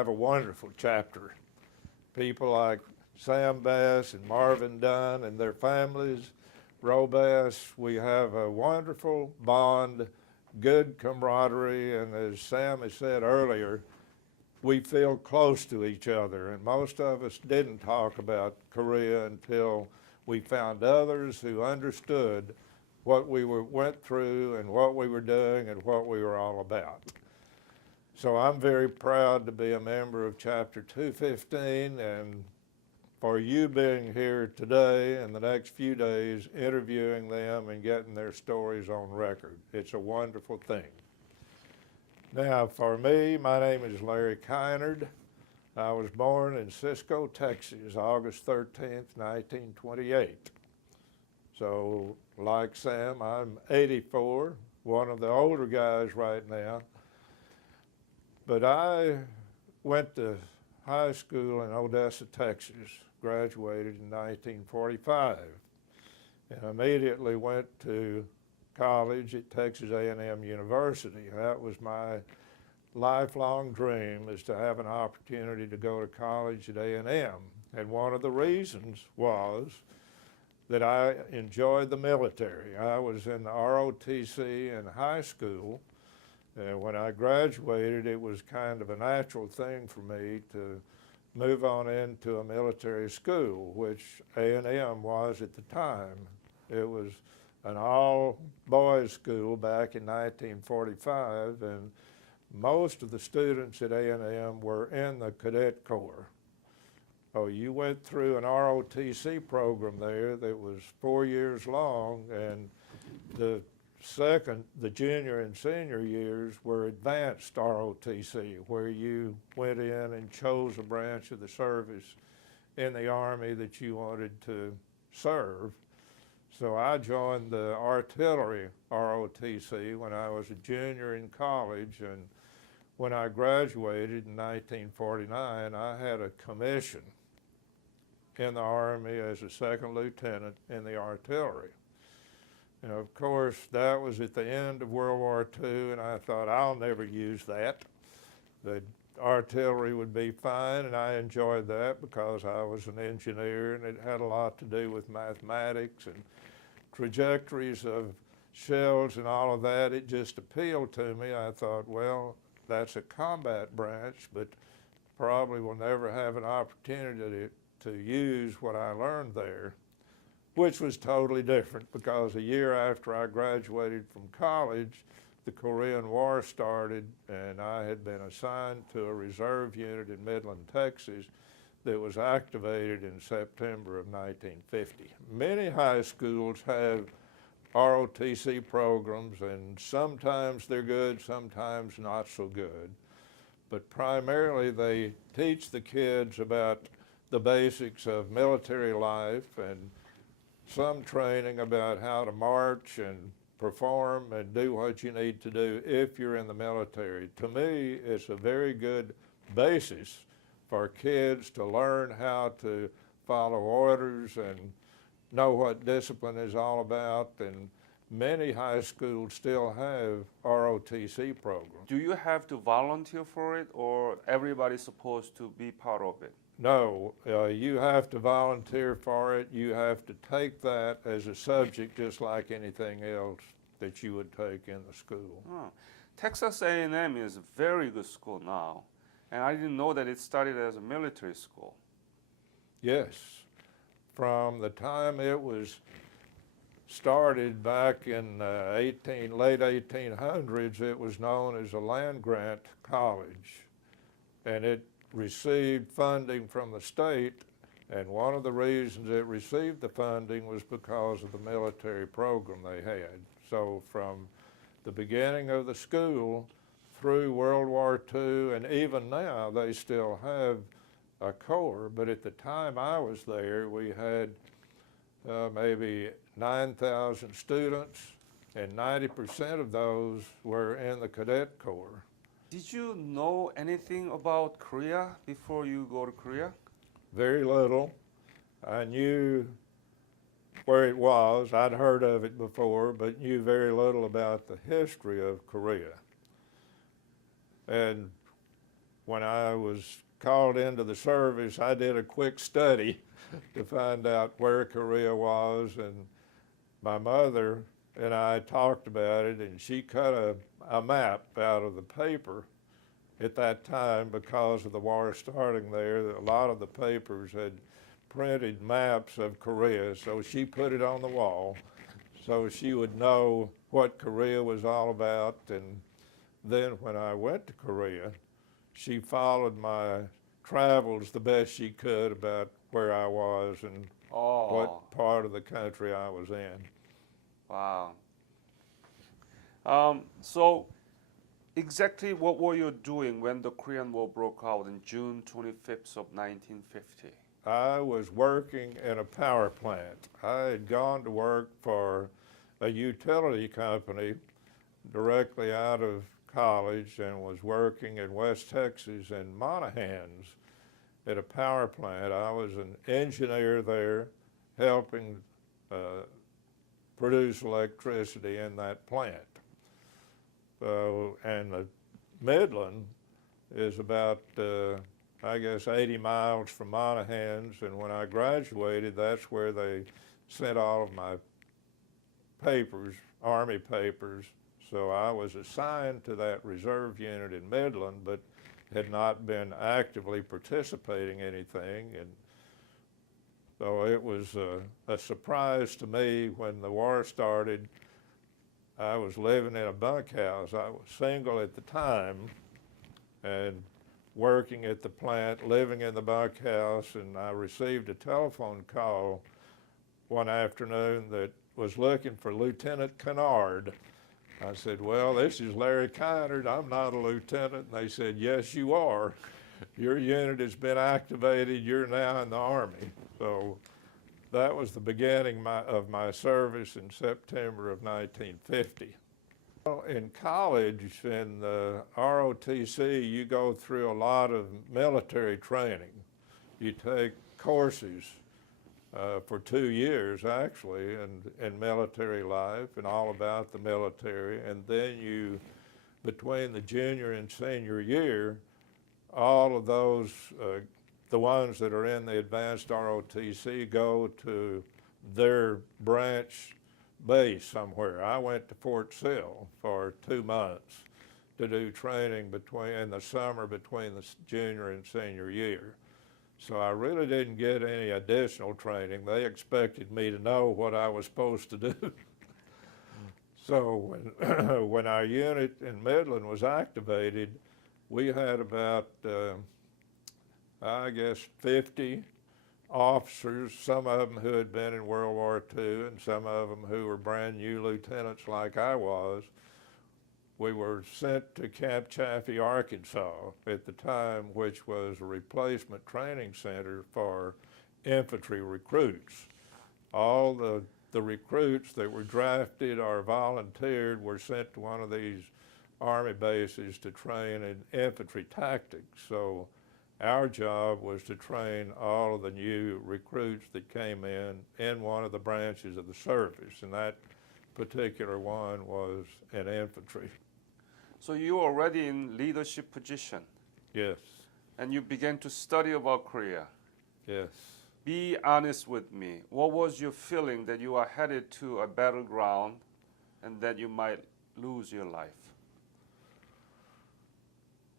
Have a wonderful chapter. People like Sam Bass and Marvin Dunn and their families, Roe Bass, we have a wonderful bond, good camaraderie, and as Sam has said earlier, we feel close to each other, and most of us didn't talk about Korea until we found others who understood what went through and what we were doing and what we were all about. So I'm very proud to be a member of Chapter 215, and for you being here today and the next few days, interviewing them and getting their stories on record. It's a wonderful thing. Now, for me, my name is Larry Kinard. I was born in Cisco, Texas, August 13th, 1928. So, like Sam, I'm 84, one of the older guys right now. But I went to high school in Odessa, Texas, graduated in 1945, and immediately went to college at Texas A&M University. That was my lifelong dream, is to have an opportunity to go to college at A&M. And one of the reasons was that I enjoyed the military. I was in the ROTC in high school. And when I graduated, it was kind of a natural thing for me to move on into a military school, which A&M was at the time. It was an all-boys school back in 1945, and most of the students at A&M were in the Cadet Corps. Oh, you went through an ROTC program there that was 4 years long, and the junior and senior years were advanced ROTC, where you went in and chose a branch of the service in the Army that you wanted to serve. So I joined the artillery ROTC when I was a junior in college, and when I graduated in 1949, I had a commission in the Army as a second lieutenant in the artillery. And of course, that was at the end of World War II, and I thought, I'll never use that. The artillery would be fine, and I enjoyed that because I was an engineer, and it had a lot to do with mathematics and trajectories of shells and all of that. It just appealed to me. I thought, well, that's a combat branch, but probably will never have an opportunity to use what I learned there, which was totally different because a year after I graduated from college, the Korean War started, and I had been assigned to a reserve unit in Midland, Texas that was activated in September of 1950. Many high schools have ROTC programs, and sometimes they're good, sometimes not so good. But primarily they teach the kids about the basics of military life and some training about how to march and perform and do what you need to do if you're in the military. To me, it's a very good basis for kids to learn how to follow orders and know what discipline is all about, and many high schools still have ROTC programs. Do you have to volunteer for it, or everybody's supposed to be part of it? No, you have to volunteer for it. You have to take that as a subject just like anything else that you would take in the school. Oh. Texas A&M is a very good school now, and I didn't know that it started as a military school. Yes, from the time it was started back in late 1800s, it was known as a land-grant college, and it received funding from the state, and one of the reasons it received the funding was because of the military program they had. So from the beginning of the school through World War II, and even now they still have a corps, but at the time I was there, we had maybe 9,000 students, and 90% of those were in the Cadet Corps. Did you know anything about Korea before you go to Korea? Very little. I knew where it was. I'd heard of it before, but knew very little about the history of Korea. And when I was called into the service, I did a quick study to find out where Korea was, and my mother and I talked about it, and she cut a map out of the paper at that time because of the war starting there. A lot of the papers had printed maps of Korea, so she put it on the wall so she would know what Korea was all about. And then when I went to Korea, she followed my travels the best she could about where I was and what part of the country I was in. Wow. So exactly what were you doing when the Korean War broke out in June 25th of 1950? I was working in a power plant. I had gone to work for a utility company directly out of college and was working in West Texas in Monahans at a power plant. I was an engineer there helping produce electricity in that plant. So, and the Midland is about I guess 80 miles from Monahans, and when I graduated, that's where they sent all of my papers, Army papers. So I was assigned to that reserve unit in Midland, but had not been actively participating in anything. And so it was a surprise to me when the war started. I was living in a bunkhouse. I was single at the time, and working at the plant, living in the bunkhouse, and I received a telephone call one afternoon that was looking for Lieutenant Kinard. I said, well, this is Larry Kinard. I'm not a lieutenant. And they said, yes, you are. Your unit has been activated. You're now in the Army. So that was the beginning of my service in September of 1950. In college, in the ROTC, you go through a lot of military training. You take courses for 2 years, actually, in military life and all about the military. And then you, between the junior and senior year, all of those, the ones that are in the advanced ROTC, go to their branch base somewhere. I went to Fort Sill for 2 months to do training in the summer between the junior and senior year. So I really didn't get any additional training. They expected me to know what I was supposed to do. So when our unit in Midland was activated, we had about, I guess, 50 officers, some of them who had been in World War II and some of them who were brand new lieutenants like I was. We were sent to Camp Chaffee, Arkansas at the time, which was a replacement training center for infantry recruits. All the recruits that were drafted or volunteered were sent to one of these Army bases to train in infantry tactics. So our job was to train all of the new recruits that came in one of the branches of the service, and that particular one was in infantry. So you were already in leadership position. Yes. And you began to study about Korea. Yes. Be honest with me. What was your feeling that you are headed to a battleground and that you might lose your life?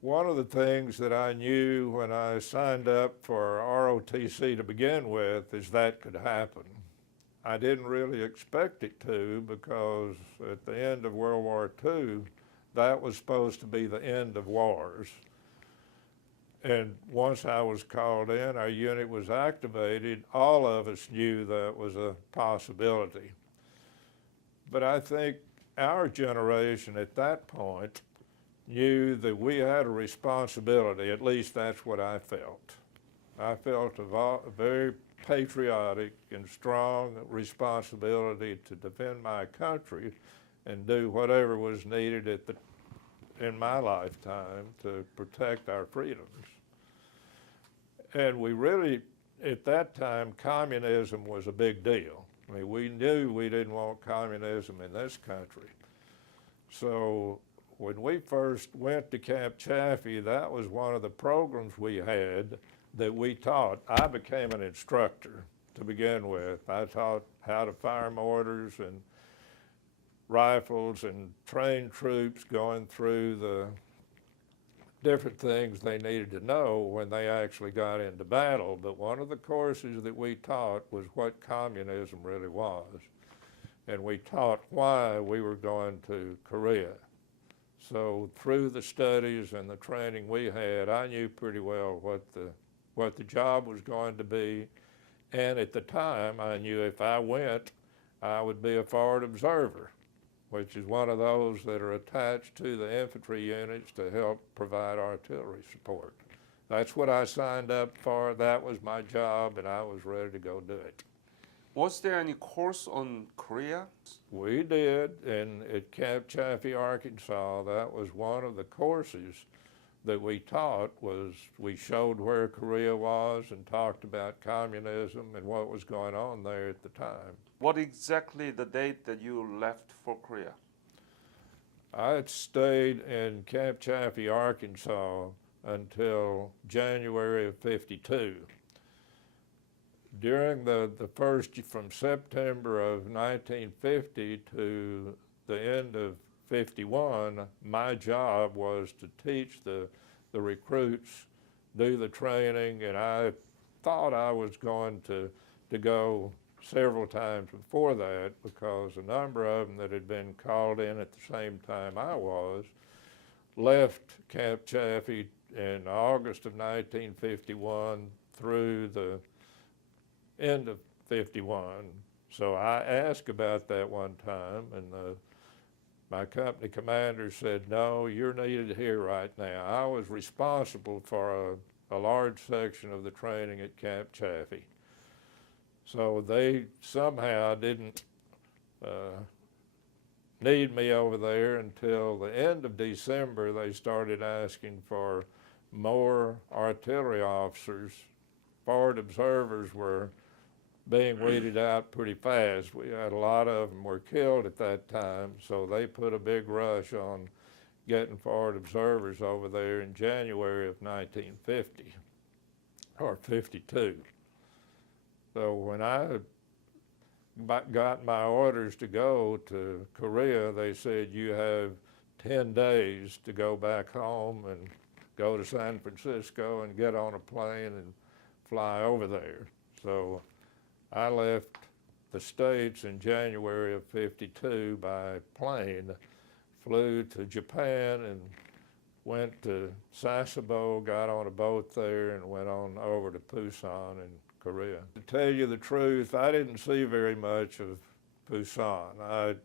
One of the things that I knew when I signed up for ROTC to begin with is that could happen. I didn't really expect it to, because at the end of World War II, that was supposed to be the end of wars. And once I was called in, our unit was activated, all of us knew that was a possibility. But I think our generation at that point knew that we had a responsibility. At least that's what I felt. I felt a very patriotic and strong responsibility to defend my country and do whatever was needed in my lifetime to protect our freedoms. And we really, at that time, communism was a big deal. I mean, we knew we didn't want communism in this country. So when we first went to Camp Chaffee, that was one of the programs we had that we taught. I became an instructor to begin with. I taught how to fire mortars and rifles and train troops going through the different things they needed to know when they actually got into battle. But one of the courses that we taught was what communism really was. And we taught why we were going to Korea. So through the studies and the training we had, I knew pretty well what the job was going to be. And at the time, I knew if I went, I would be a forward observer, which is one of those that are attached to the infantry units to help provide artillery support. That's what I signed up for. That was my job, and I was ready to go do it. Was there any course on Korea? We did, and at Camp Chaffee, Arkansas, that was one of the courses that we taught. Was we showed where Korea was and talked about communism and what was going on there at the time. What exactly the date that you left for Korea? I had stayed in Camp Chaffee, Arkansas until January of '52. During the first, from September of 1950 to the end of '51, my job was to teach the recruits, do the training, and I thought I was going to go several times before that, because a number of them that had been called in at the same time I was left Camp Chaffee in August of 1951 through the end of '51. So I asked about that one time, and my company commander said, no, you're needed here right now. I was responsible for a large section of the training at Camp Chaffee. So they somehow didn't need me over there until the end of December. They started asking for more artillery officers. Forward observers were being weeded out pretty fast. We had a lot of them were killed at that time, so they put a big rush on getting forward observers over there in January of 1950, or '52. So when I got my orders to go to Korea, they said, you have 10 days to go back home and go to San Francisco and get on a plane and fly over there. So I left the States in January of '52 by plane, flew to Japan and went to Sasebo, got on a boat there and went on over to Busan in Korea. To tell you the truth, I didn't see very much of Busan.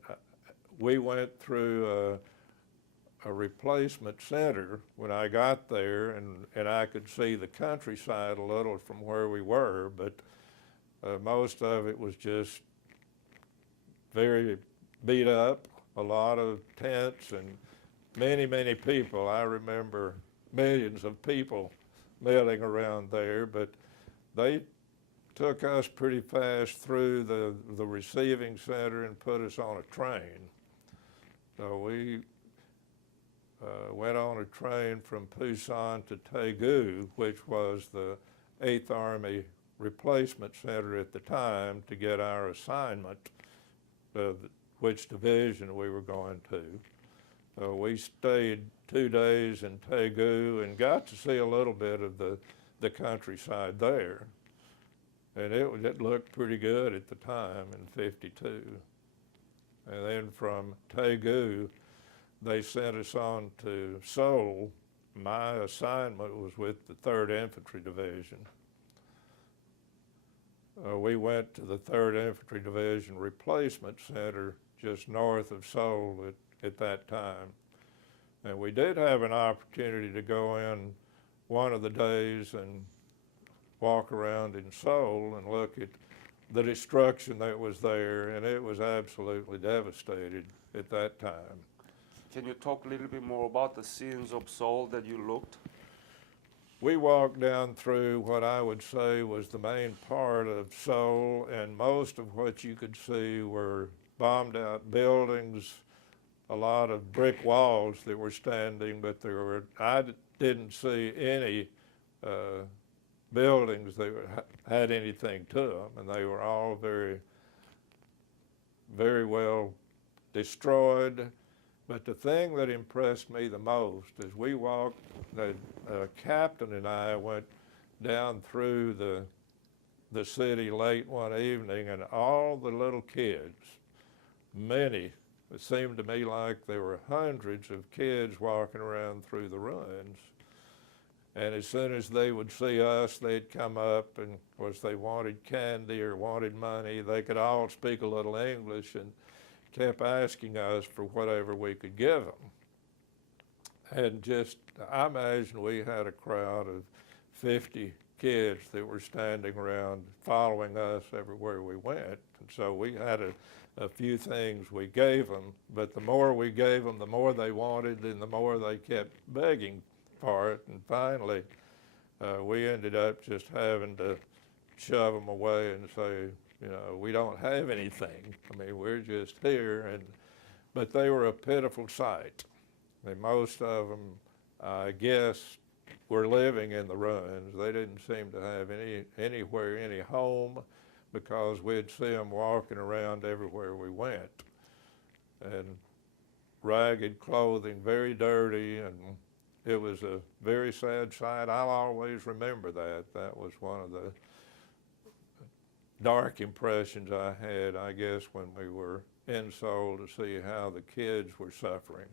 We went through a replacement center when I got there, and I could see the countryside a little from where we were, but most of it was just very beat up, a lot of tents and many, many people. I remember millions of people milling around there, but they took us pretty fast through the receiving center and put us on a train. So we went on a train from Busan to Daegu, which was the 8th Army Replacement Center at the time, to get our assignment of which division we were going to. So we stayed 2 days in Daegu and got to see a little bit of the countryside there. And it looked pretty good at the time in '52. And then from Daegu, they sent us on to Seoul. My assignment was with the 3rd Infantry Division. We went to the 3rd Infantry Division Replacement Center just north of Seoul at that time. And we did have an opportunity to go in one of the days and walk around in Seoul and look at the destruction that was there, and it was absolutely devastated at that time. Can you talk a little bit more about the scenes of Seoul that you looked? We walked down through what I would say was the main part of Seoul, and most of what you could see were bombed out buildings, a lot of brick walls that were standing, but I didn't see any buildings that had anything to them, and they were all very, very well destroyed. But the thing that impressed me the most is we walked, the captain and I went down through the city late one evening, and all the little kids, many, it seemed to me like there were hundreds of kids walking around through the ruins. And as soon as they would see us, they'd come up, and of course they wanted candy or wanted money. They could all speak a little English and kept asking us for whatever we could give them. And just, I imagine we had a crowd of 50 kids that were standing around following us everywhere we went. And so we had a few things we gave them, but the more we gave them, the more they wanted, and the more they kept begging for it. And finally, we ended up just having to shove them away and say, you know, we don't have anything. I mean, we're just here. But they were a pitiful sight. I mean, most of them, I guess, were living in the ruins. They didn't seem to have anywhere, any home, because we'd see them walking around everywhere we went. And ragged clothing, very dirty, and it was a very sad sight. I'll always remember that. That was one of the dark impressions I had, I guess, when we were in Seoul, to see how the kids were suffering.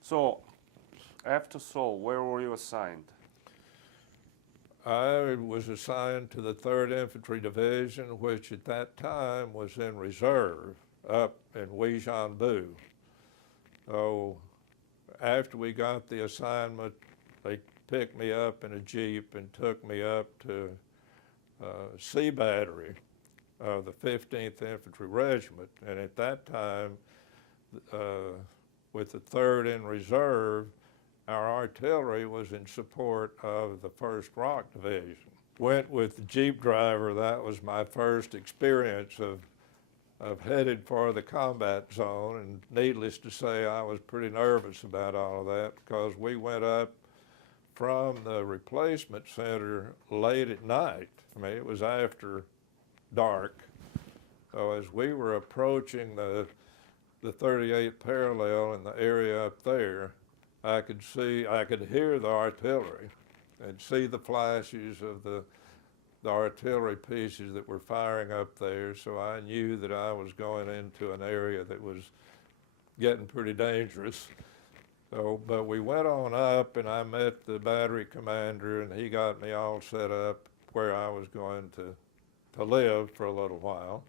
So, after Seoul, where were you assigned? I was assigned to the 3rd Infantry Division, which at that time was in reserve up in Uijeonbu. So after we got the assignment, they picked me up in a Jeep and took me up to C Battery of the 15th Infantry Regiment. And at that time, with the 3rd in reserve, our artillery was in support of the 1st Rock Division. Went with the Jeep driver. That was my first experience of headed for the combat zone, and needless to say, I was pretty nervous about all of that, because we went up from the replacement center late at night. I mean, it was after dark. So as we were approaching the 38th parallel in the area up there, I could hear the artillery and see the flashes of the artillery pieces that were firing up there. So I knew that I was going into an area that was getting pretty dangerous. So, but we went on up, and I met the battery commander, and he got me all set up where I was going to live for a little while.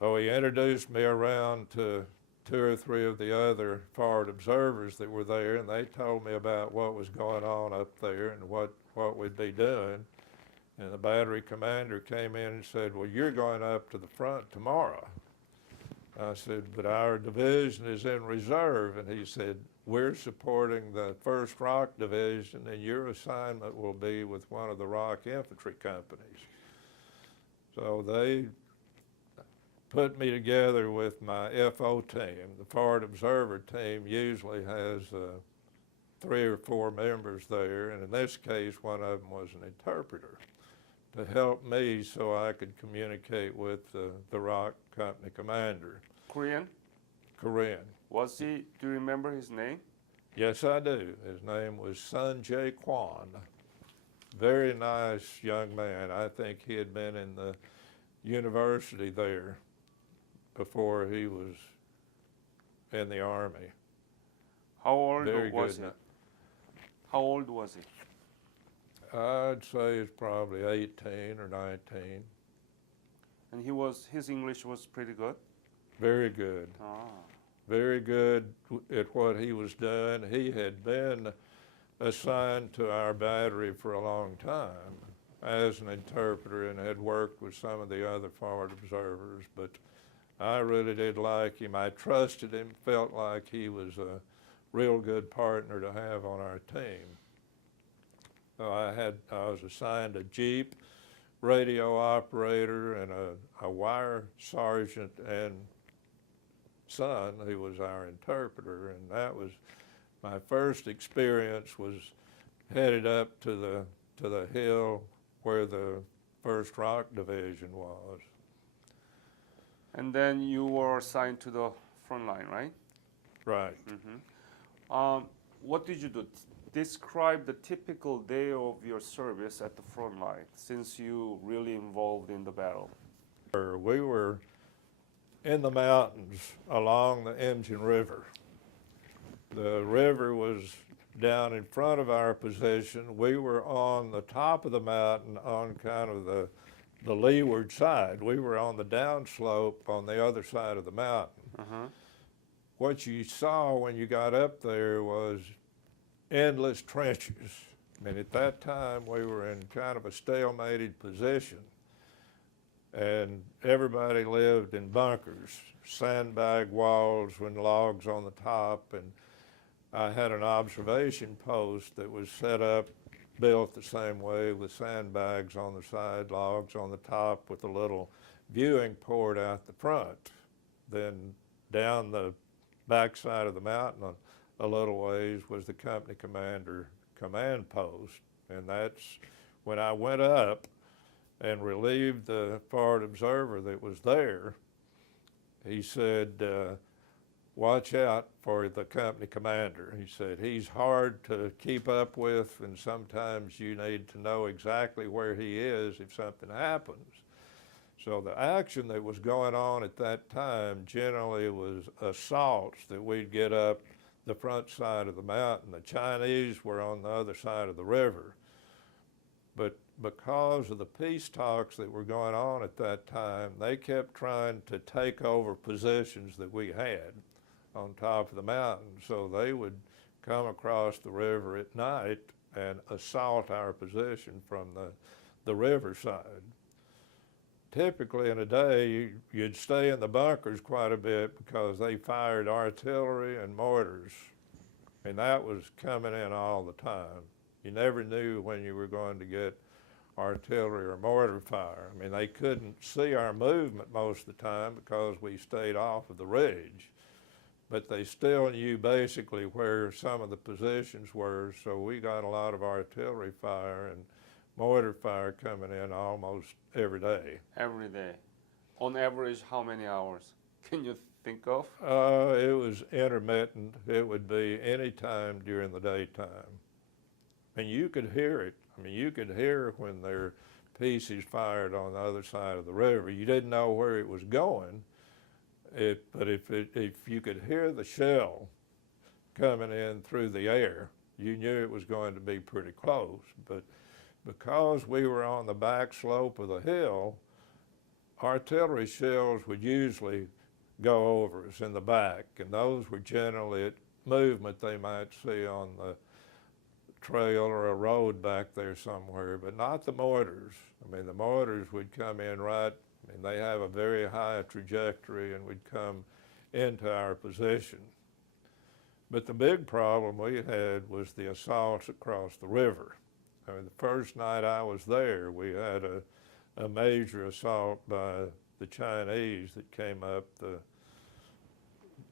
So he introduced me around to 2 or 3 of the other forward observers that were there, and they told me about what was going on up there and what we'd be doing. And the battery commander came in and said, well, you're going up to the front tomorrow. I said, but our division is in reserve. And he said, we're supporting the 1st Rock Division, and your assignment will be with one of the Rock infantry companies. So they put me together with my FO team. The forward observer team usually has 3 or 4 members there, and in this case, one of them was an interpreter to help me so I could communicate with the Rock company commander. Korean? Korean. Was he, do you remember his name? Yes, I do. His name was Sun Jae Kwon. Very nice young man. I think he had been in the university there before he was in the Army. How old Very was good. he? How old was he? I'd say he's probably 18 or 19. And his English was pretty good? Very good. Ah. Very good at what he was doing. He had been assigned to our battery for a long time as an interpreter and had worked with some of the other forward observers, but I really did like him. I trusted him, felt like he was a real good partner to have on our team. So I was assigned a Jeep, radio operator, and a wire sergeant, and son, who was our interpreter, and that was my first experience. Was headed up to the hill where the 1st Rock Division was. And then you were assigned to the front line, right? Right. What did you do? Describe the typical day of your service at the front line, since you really involved in the battle. We were in the mountains along the Engine River. The river was down in front of our position. We were on the top of the mountain on kind of the leeward side. We were on the downslope on the other side of the mountain. What you saw when you got up there was endless trenches. I mean, at that time, we were in kind of a stalemated position, and everybody lived in bunkers, sandbag walls with logs on the top, and I had an observation post that was set up, built the same way, with sandbags on the side, logs on the top, with a little viewing port out the front. Then down the backside of the mountain a little ways was the company commander command post, and that's when I went up and relieved the forward observer that was there. He said, watch out for the company commander. He said, he's hard to keep up with, and sometimes you need to know exactly where he is if something happens. So the action that was going on at that time generally was assaults that we'd get up the front side of the mountain. The Chinese were on the other side of the river. But because of the peace talks that were going on at that time, they kept trying to take over positions that we had on top of the mountain. So they would come across the river at night and assault our position from the riverside. Typically in a day, you'd stay in the bunkers quite a bit because they fired artillery and mortars, and that was coming in all the time. You never knew when you were going to get artillery or mortar fire. I mean, they couldn't see our movement most of the time because we stayed off of the ridge, but they still knew basically where some of the positions were, so we got a lot of artillery fire and mortar fire coming in almost every day. Every day. On average, how many hours can you think of? It was intermittent. It would be any time during the daytime. And you could hear it. I mean, you could hear when their pieces fired on the other side of the river. You didn't know where it was going, but if you could hear the shell coming in through the air, you knew it was going to be pretty close. But because we were on the back slope of the hill, artillery shells would usually go over us in the back, and those were generally at movement they might see on the trail or a road back there somewhere, but not the mortars. I mean, the mortars would come in right, I mean, they have a very high trajectory and would come into our position. But the big problem we had was the assaults across the river. I mean, the first night I was there, we had a major assault by the Chinese that came up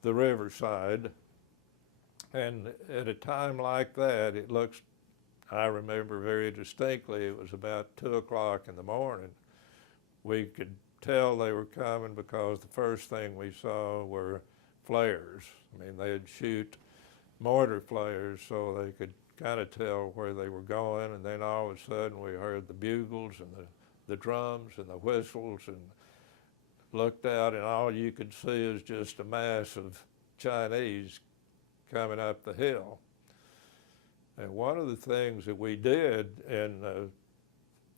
the riverside. And at a time like that, it looks, I remember very distinctly, it was about 2 o'clock in the morning. We could tell they were coming because the first thing we saw were flares. I mean, they'd shoot mortar flares so they could kind of tell where they were going, and then all of a sudden we heard the bugles and the drums and the whistles, and looked out, and all you could see is just a mass of Chinese coming up the hill. And one of the things that we did in the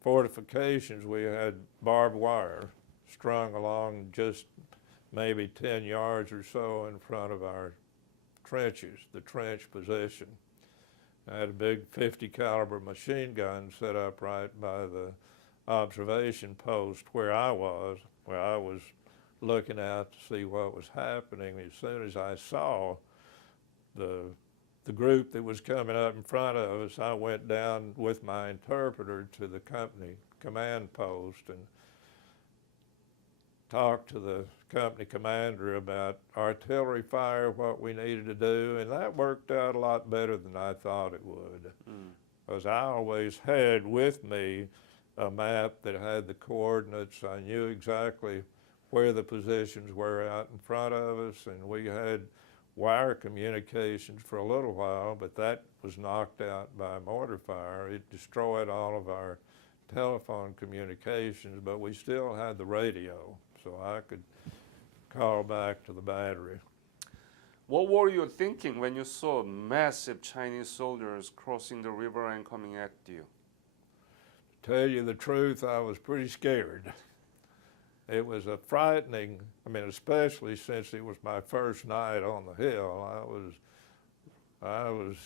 fortifications, we had barbed wire strung along just maybe 10 yards or so in front of our trenches, the trench position. I had a big 50 caliber machine gun set up right by the observation post where I was looking out to see what was happening. As soon as I saw the group that was coming up in front of us, I went down with my interpreter to the company command post, and talked to the company commander about artillery fire, what we needed to do, and that worked out a lot better than I thought it would. Because I always had with me a map that had the coordinates. I knew exactly where the positions were out in front of us, and we had wire communications for a little while, but that was knocked out by mortar fire. It destroyed all of our telephone communications, but we still had the radio, so I could call back to the battery. What were you thinking when you saw massive Chinese soldiers crossing the river and coming at you? To tell you the truth, I was pretty scared. It was a frightening, especially since it was my first night on the hill. I was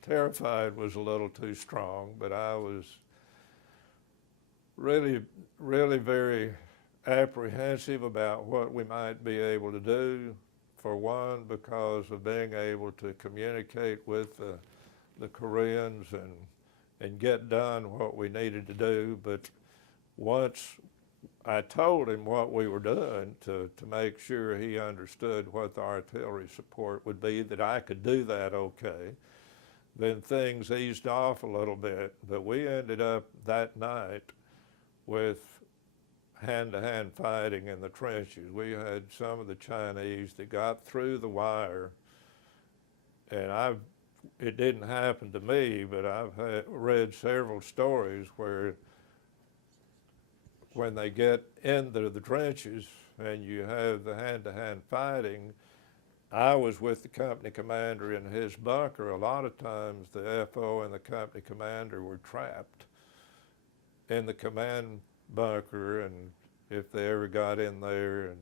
terrified was a little too strong, but I was really, really very apprehensive about what we might be able to do. For one, because of being able to communicate with the Koreans and get done what we needed to do. But once I told him what we were doing to make sure he understood what the artillery support would be, that I could do that okay, then things eased off a little bit. But we ended up that night with hand-to-hand fighting in the trenches. We had some of the Chinese that got through the wire, and it didn't happen to me, but I've read several stories where when they get into the trenches and you have the hand-to-hand fighting, I was with the company commander in his bunker. A lot of times the FO and the company commander were trapped in the command bunker, and if they ever got in there and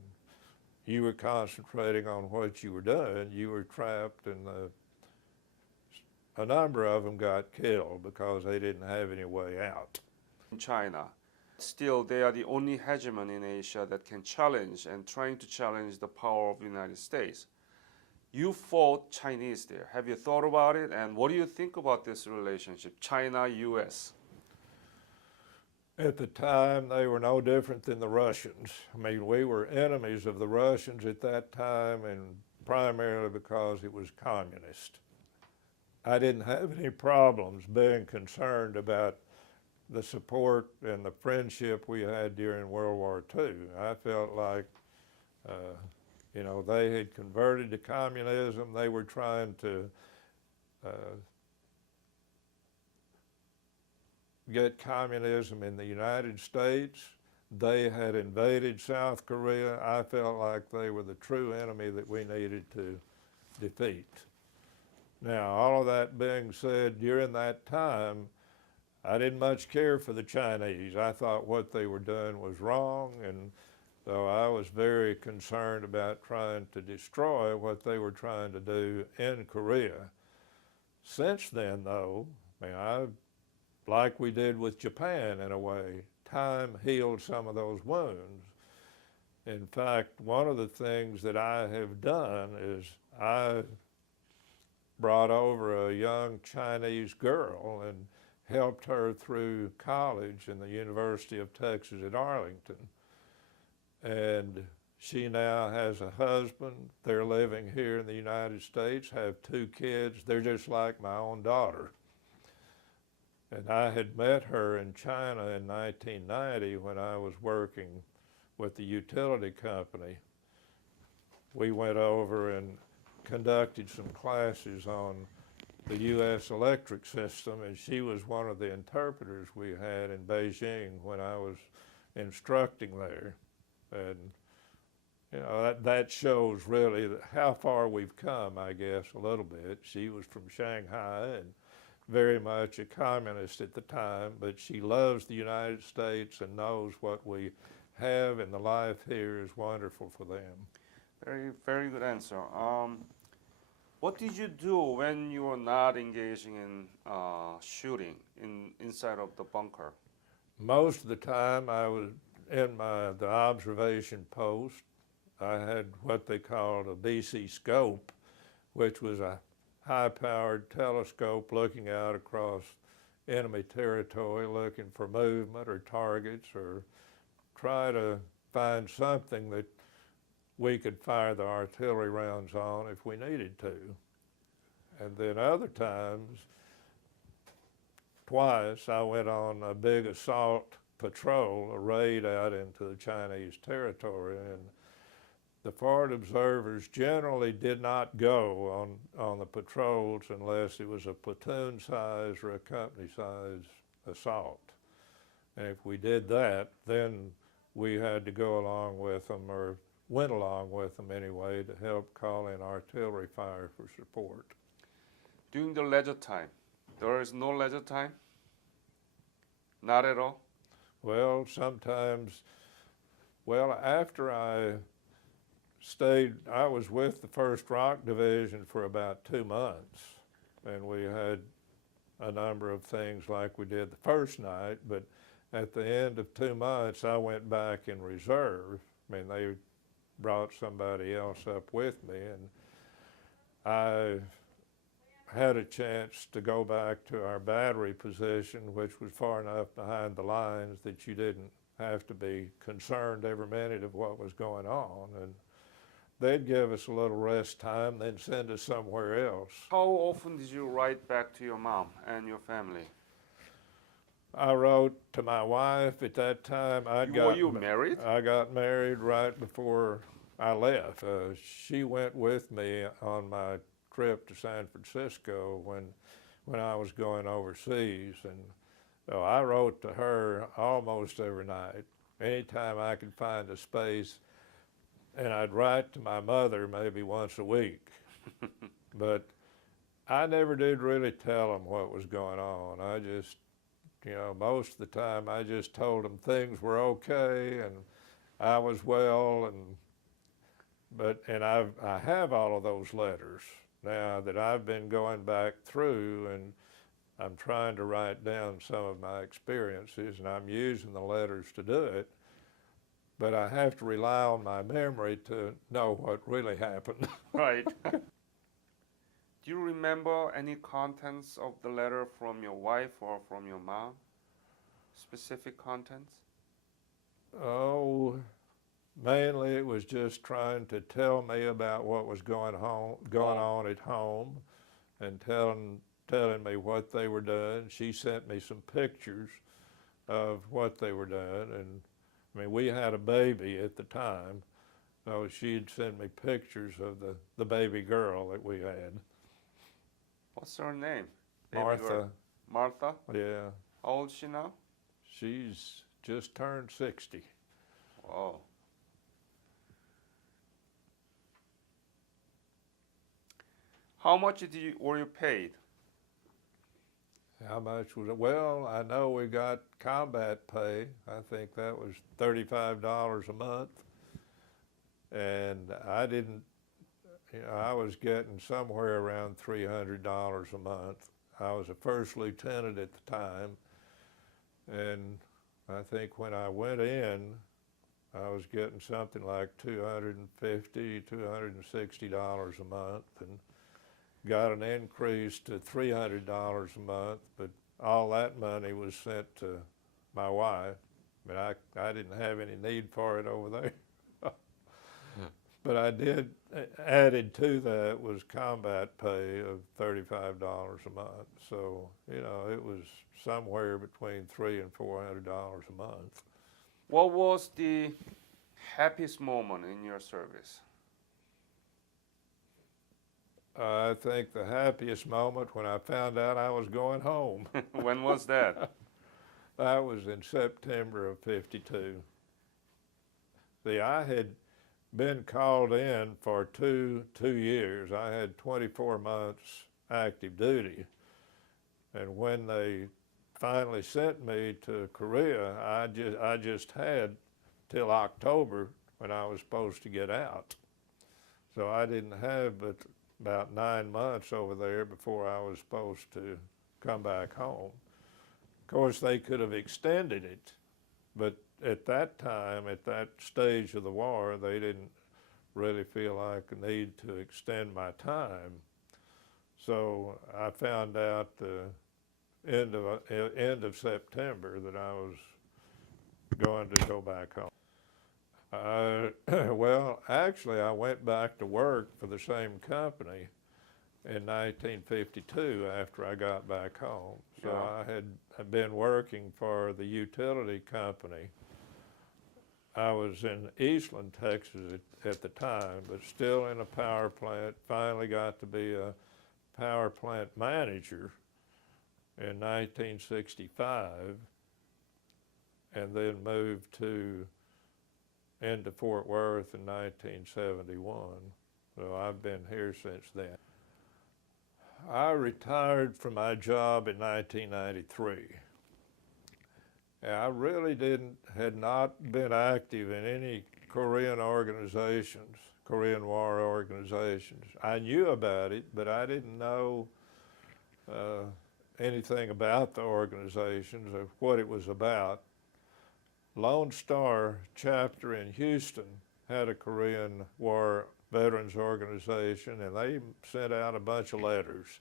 you were concentrating on what you were doing, you were trapped, and a number of them got killed because they didn't have any way out. In China, still they are the only hegemon in Asia that can challenge and trying to challenge the power of the United States. You fought Chinese there. Have you thought about it? And what do you think about this relationship, China-US? At the time, they were no different than the Russians. We were enemies of the Russians at that time, and primarily because it was communist. I didn't have any problems being concerned about the support and the friendship we had during World War II. I felt like, they had converted to communism. They were trying to get communism in the United States. They had invaded South Korea. I felt like they were the true enemy that we needed to defeat. Now, all of that being said, during that time, I didn't much care for the Chinese. I thought what they were doing was wrong, and so I was very concerned about trying to destroy what they were trying to do in Korea. Since then, though, like we did with Japan in a way, time healed some of those wounds. In fact, one of the things that I have done is I brought over a young Chinese girl and helped her through college in the University of Texas at Arlington. And she now has a husband. They're living here in the United States, have 2 kids. They're just like my own daughter. And I had met her in China in 1990 when I was working with the utility company. We went over and conducted some classes on the U.S. electric system, and she was one of the interpreters we had in Beijing when I was instructing there. And that shows really how far we've come, I guess, a little bit. She was from Shanghai and very much a communist at the time, but she loves the United States and knows what we have, and the life here is wonderful for them. Very, very good answer. What did you do when you were not engaging in shooting inside of the bunker? Most of the time I was in the observation post. I had what they called a BC scope, which was a high-powered telescope looking out across enemy territory, looking for movement or targets, or try to find something that we could fire the artillery rounds on if we needed to. And then other times, twice, I went on a big assault patrol, a raid out into the Chinese territory, and the forward observers generally did not go on the patrols unless it was a platoon size or a company size assault. And if we did that, then we had to go along with them, or went along with them anyway, to help call in artillery fire for support. During the leisure time, there is no leisure time? Not at all? Well, sometimes, after I was with the 1st Rock Division for about 2 months, and we had a number of things like we did the first night, but at the end of 2 months, I went back in reserve. I mean, they brought somebody else up with me, and I had a chance to go back to our battery position, which was far enough behind the lines that you didn't have to be concerned every minute of what was going on. And they'd give us a little rest time, then send us somewhere else. How often did you write back to your mom and your family? I wrote to my wife at that time. Were you married? I got married right before I left. She went with me on my trip to San Francisco when I was going overseas, and so I wrote to her almost every night, anytime I could find a space, and I'd write to my mother maybe once a week. But I never did really tell them what was going on. I just, most of the time I just told them things were okay and I was well, and I have all of those letters now that I've been going back through, and I'm trying to write down some of my experiences, and I'm using the letters to do it, but I have to rely on my memory to know what really happened. Right. Do you remember any contents of the letter from your wife or from your mom? Specific contents? Oh, mainly it was just trying to tell me about what was going on at home, and telling me what they were doing. She sent me some pictures of what they were doing, and I mean, we had a baby at the time, so she'd send me pictures of the baby girl that we had. What's her name? Baby Martha. girl. Martha? Yeah. How old is she now? She's just turned 60. Wow. How much were you paid? How much was it? Well, I know we got combat pay. I think that was $35 a month. And I didn't, I was getting somewhere around $300 a month. I was a first lieutenant at the time. And I think when I went in, I was getting something like $250, $260 a month, and got an increase to $300 a month, but all that money was sent to my wife. I mean, I didn't have any need for it over there. But I did, added to that was combat pay of $35 a month. So, it was somewhere between $300 and $400 a month. What was the happiest moment in your service? I think the happiest moment when I found out I was going home. When was that? That was in September of '52. See, I had been called in for two years. I had 24 months active duty. And when they finally sent me to Korea, I just had till October when I was supposed to get out. So I didn't have but about 9 months over there before I was supposed to come back home. Of course, they could have extended it, but at that time, at that stage of the war, they didn't really feel like a need to extend my time. So I found out the end of September that I was going to go back home. Well, actually, I went back to work for the same company in 1952 after I got back home. So Yeah. I had been working for the utility company. I was in Eastland, Texas at the time, but still in a power plant. Finally got to be a power plant manager in 1965, and then moved into Fort Worth in 1971. So I've been here since then. I retired from my job in 1993. And I really had not been active in any Korean organizations, Korean War organizations. I knew about it, but I didn't know anything about the organizations or what it was about. Lone Star chapter in Houston had a Korean War veterans organization, and they sent out a bunch of letters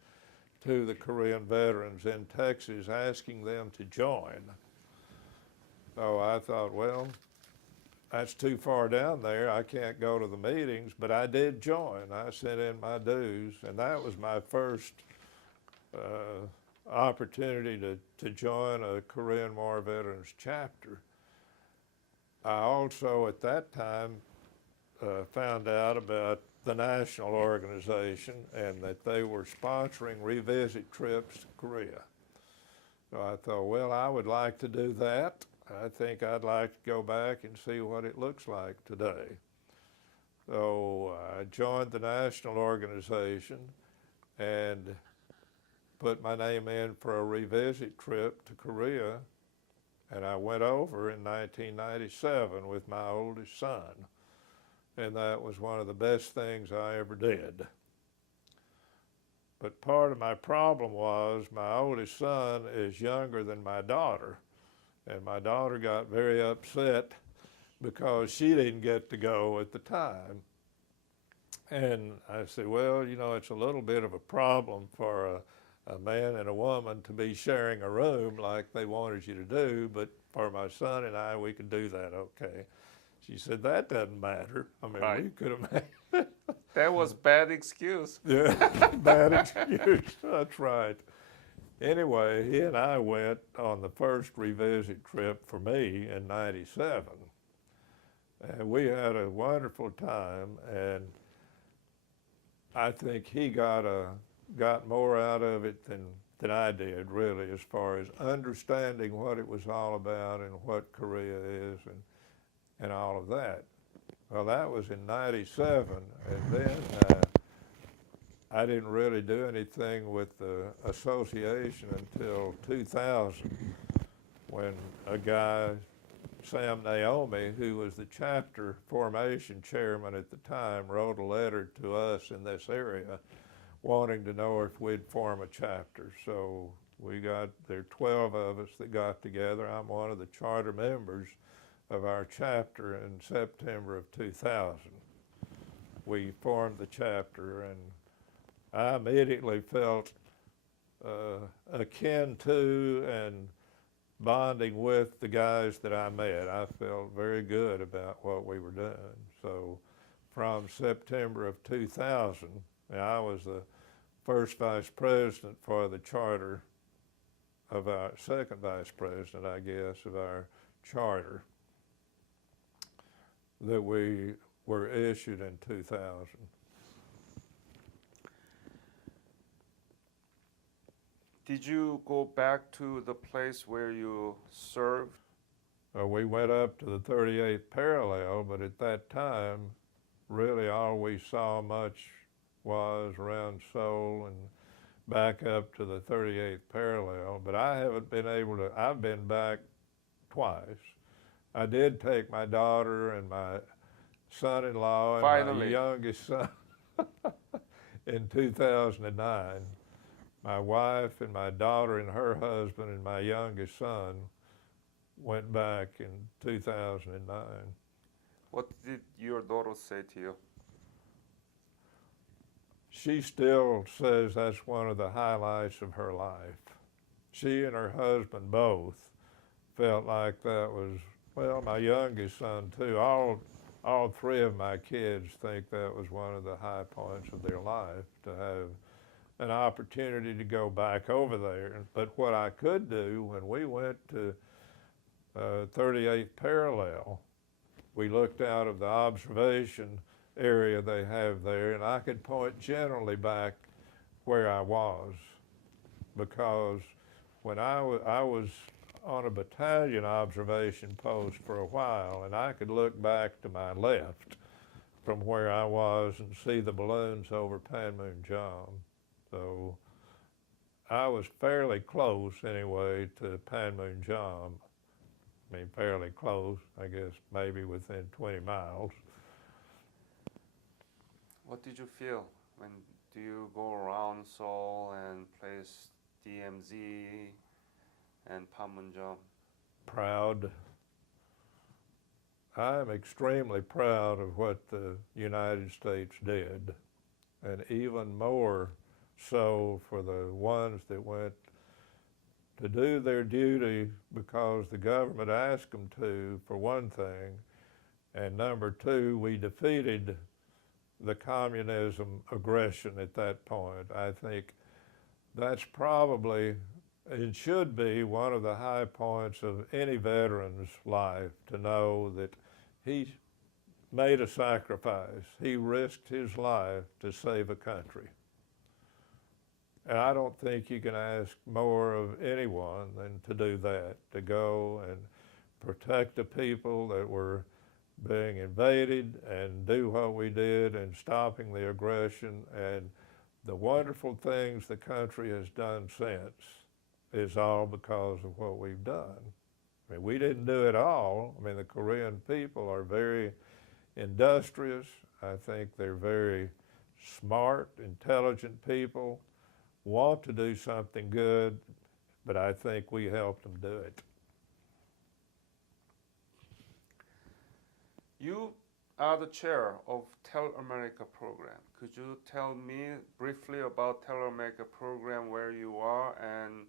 to the Korean veterans in Texas asking them to join. So I thought, well, that's too far down there. I can't go to the meetings, but I did join. I sent in my dues, and that was my first opportunity to join a Korean War veterans chapter. I also, at that time, found out about the national organization and that they were sponsoring revisit trips to Korea. So I thought, well, I would like to do that. I think I'd like to go back and see what it looks like today. So I joined the national organization and put my name in for a revisit trip to Korea, and I went over in 1997 with my oldest son, and that was one of the best things I ever did. But part of my problem was my oldest son is younger than my daughter, and my daughter got very upset because she didn't get to go at the time. And I said, well, you know, it's a little bit of a problem for a man and a woman to be sharing a room like they wanted you to do, but for my son and I, we could do that okay. She said, that doesn't matter. I mean, Right. we could have made That was bad excuse. Yeah, bad excuse, that's right. Anyway, he and I went on the first revisit trip for me in 97. And we had a wonderful time, and I think he got more out of it than I did, really, as far as understanding what it was all about and what Korea is and all of that. Well, that was in 97, and then I didn't really do anything with the association until 2000, when a guy, Sam Naomi, who was the chapter formation chairman at the time, wrote a letter to us in this area wanting to know if we'd form a chapter. So there are 12 of us that got together. I'm one of the charter members of our chapter in September of 2000. We formed the chapter, and I immediately felt akin to and bonding with the guys that I met. I felt very good about what we were doing. So from September of 2000, and I was the first vice president for the charter of our, second vice president, I guess, of our charter that we were issued in 2000. Did you go back to the place where you served? We went up to the 38th parallel, but at that time, really all we saw much was around Seoul and back up to the 38th parallel. But I haven't been able to, I've been back twice. I did take my daughter and my son-in-law and Finally. my youngest son in 2009. My wife and my daughter and her husband and my youngest son went back in 2009. What did your daughter say to you? She still says that's one of the highlights of her life. She and her husband both felt like that was, well, my youngest son too, all three of my kids think that was one of the high points of their life, to have an opportunity to go back over there. But what I could do when we went to 38th parallel, we looked out of the observation area they have there, and I could point generally back where I was, because when I was on a battalion observation post for a while, and I could look back to my left from where I was and see the balloons over Panmunjom. So I was fairly close anyway to Panmunjom. I mean, fairly close, I guess maybe within 20 miles. What did you feel when do you go around Seoul and place DMZ and Panmunjom? Proud. I'm extremely proud of what the United States did, and even more so for the ones that went to do their duty because the government asked them to, for one thing, and number two, we defeated the communism aggression at that point. I think that's probably, it should be one of the high points of any veteran's life, to know that he made a sacrifice. He risked his life to save a country. And I don't think you can ask more of anyone than to do that, to go and protect the people that were being invaded and do what we did in stopping the aggression. And the wonderful things the country has done since is all because of what we've done. I mean, we didn't do it all. I mean, the Korean people are very industrious. I think they're very smart, intelligent people, want to do something good, but I think we helped them do it. You are the chair of Tell America program. Could you tell me briefly about Tell America program, where you are and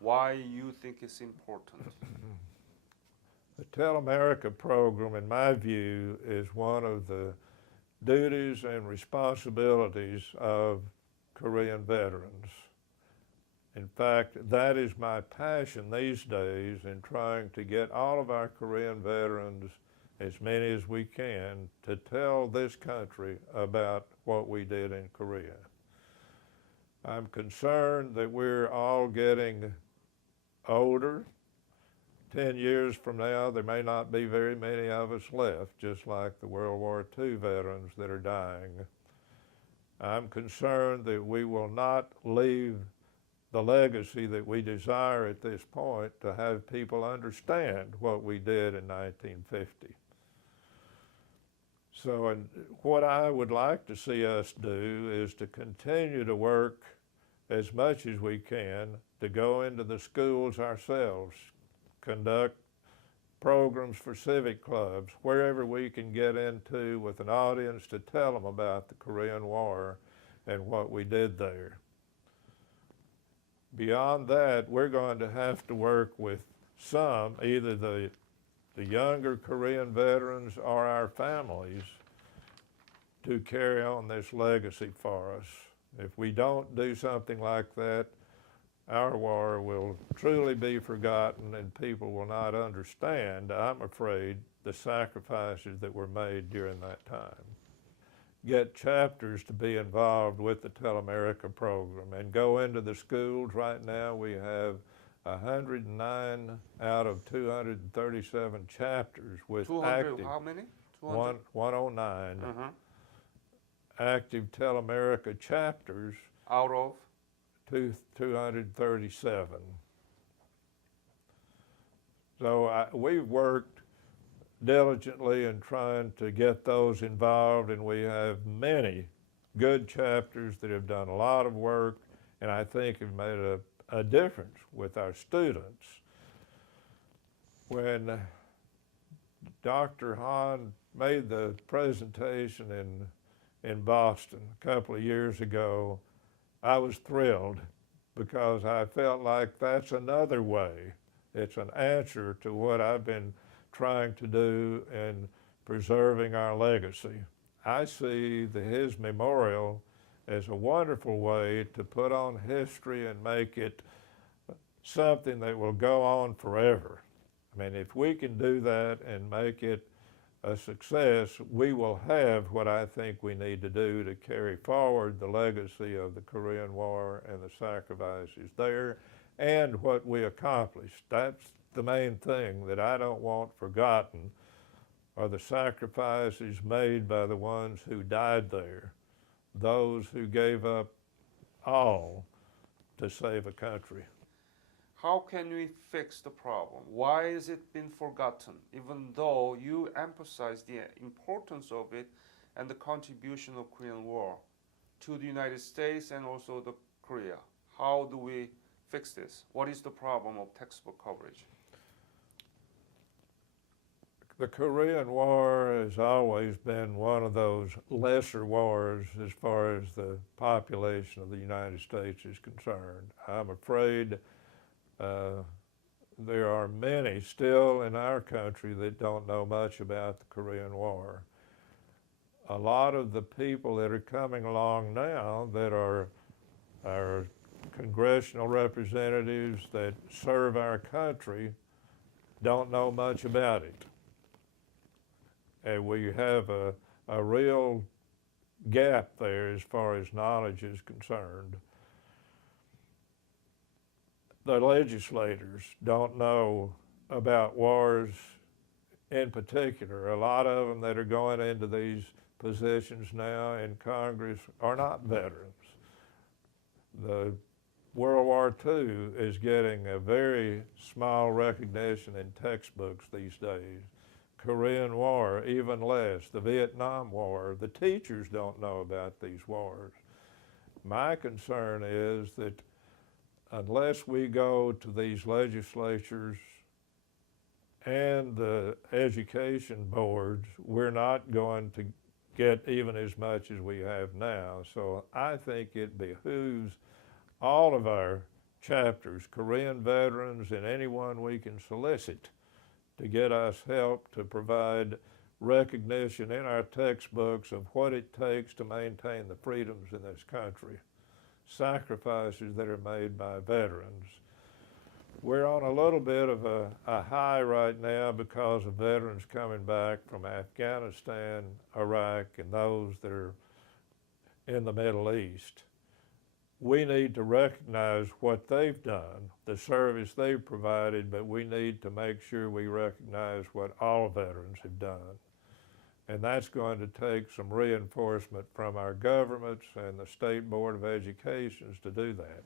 why you think it's important? The Tell America program, in my view, is one of the duties and responsibilities of Korean veterans. In fact, that is my passion these days, in trying to get all of our Korean veterans, as many as we can, to tell this country about what we did in Korea. I'm concerned that we're all getting older. 10 years from now, there may not be very many of us left, just like the World War II veterans that are dying. I'm concerned that we will not leave the legacy that we desire at this point, to have people understand what we did in 1950. So, and what I would like to see us do is to continue to work as much as we can to go into the schools ourselves, conduct programs for civic clubs, wherever we can get into with an audience, to tell them about the Korean War and what we did there. Beyond that, we're going to have to work with some, either the younger Korean veterans or our families, to carry on this legacy for us. If we don't do something like that, our war will truly be forgotten, and people will not understand, I'm afraid, the sacrifices that were made during that time. Get chapters to be involved with the Tell America program and go into the schools. Right now we have 109 out of 237 chapters with 200, active, how many? 200? 109 active Tell America chapters Out of? 237. So we've worked diligently in trying to get those involved, and we have many good chapters that have done a lot of work, and I think have made a difference with our students. When Dr. Hahn made the presentation in Boston a couple of years ago, I was thrilled, because I felt like that's another way. It's an answer to what I've been trying to do in preserving our legacy. I see his memorial as a wonderful way to put on history and make it something that will go on forever. I mean, if we can do that and make it a success, we will have what I think we need to do to carry forward the legacy of the Korean War and the sacrifices there and what we accomplished. That's the main thing that I don't want forgotten, are the sacrifices made by the ones who died there, those who gave up all to save a country. How can we fix the problem? Why has it been forgotten, even though you emphasize the importance of it and the contribution of Korean War to the United States and also the Korea? How do we fix this? What is the problem of textbook coverage? The Korean War has always been one of those lesser wars as far as the population of the United States is concerned. I'm afraid there are many still in our country that don't know much about the Korean War. A lot of the people that are coming along now that are our congressional representatives that serve our country don't know much about it. And we have a real gap there as far as knowledge is concerned. The legislators don't know about wars in particular. A lot of them that are going into these positions now in Congress are not veterans. The World War II is getting a very small recognition in textbooks these days. Korean War, even less. The Vietnam War, the teachers don't know about these wars. My concern is that unless we go to these legislatures and the education boards, we're not going to get even as much as we have now. So I think it behooves all of our chapters, Korean veterans and anyone we can solicit, to get us help to provide recognition in our textbooks of what it takes to maintain the freedoms in this country, sacrifices that are made by veterans. We're on a little bit of a high right now because of veterans coming back from Afghanistan, Iraq, and those that are in the Middle East. We need to recognize what they've done, the service they've provided, but we need to make sure we recognize what all veterans have done. And that's going to take some reinforcement from our governments and the State Board of Education to do that.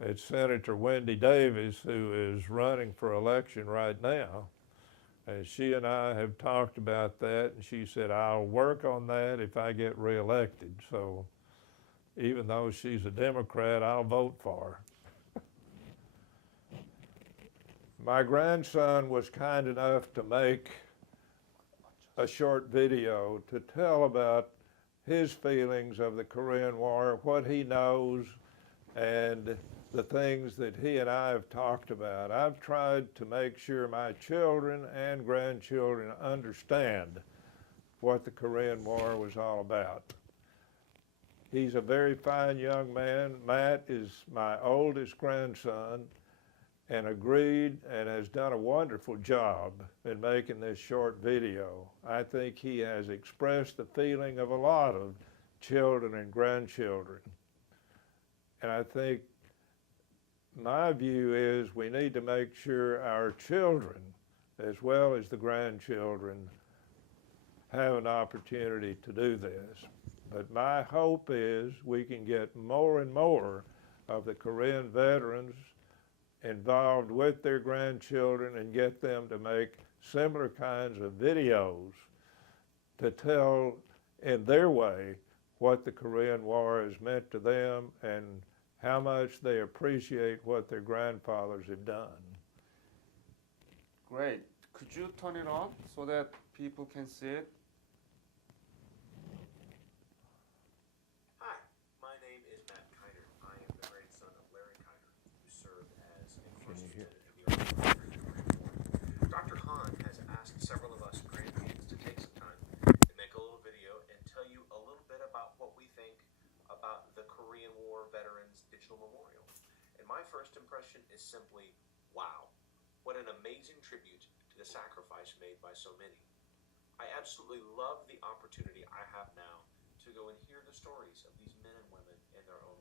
It's Senator Wendy Davis who is running for election right now, and she and I have talked about that, and she said, I'll work on that if I get reelected. So even though she's a Democrat, I'll vote for her. My grandson was kind enough to make a short video to tell about his feelings of the Korean War, what he knows, and the things that he and I have talked about. I've tried to make sure my children and grandchildren understand what the Korean War was all about. He's a very fine young man. Matt is my oldest grandson and agreed and has done a wonderful job in making this short video. I think he has expressed the feeling of a lot of children and grandchildren. And I think my view is we need to make sure our children, as well as the grandchildren, have an opportunity to do this. But my hope is we can get more and more of the Korean veterans involved with their grandchildren and get them to make similar kinds of videos to tell in their way what the Korean War has meant to them and how much they appreciate what their grandfathers have done. Great. Could you turn it on so that people can see it? Hi, my name is Matt Kinard. I am the grandson of Larry Kinard, who served as a first lieutenant in the Army. Dr. Hahn has asked several of us grandkids to take impression is simply, wow, what an amazing tribute to the sacrifice made by so many. I absolutely love the opportunity I have now to go and hear the stories of these men and women in their own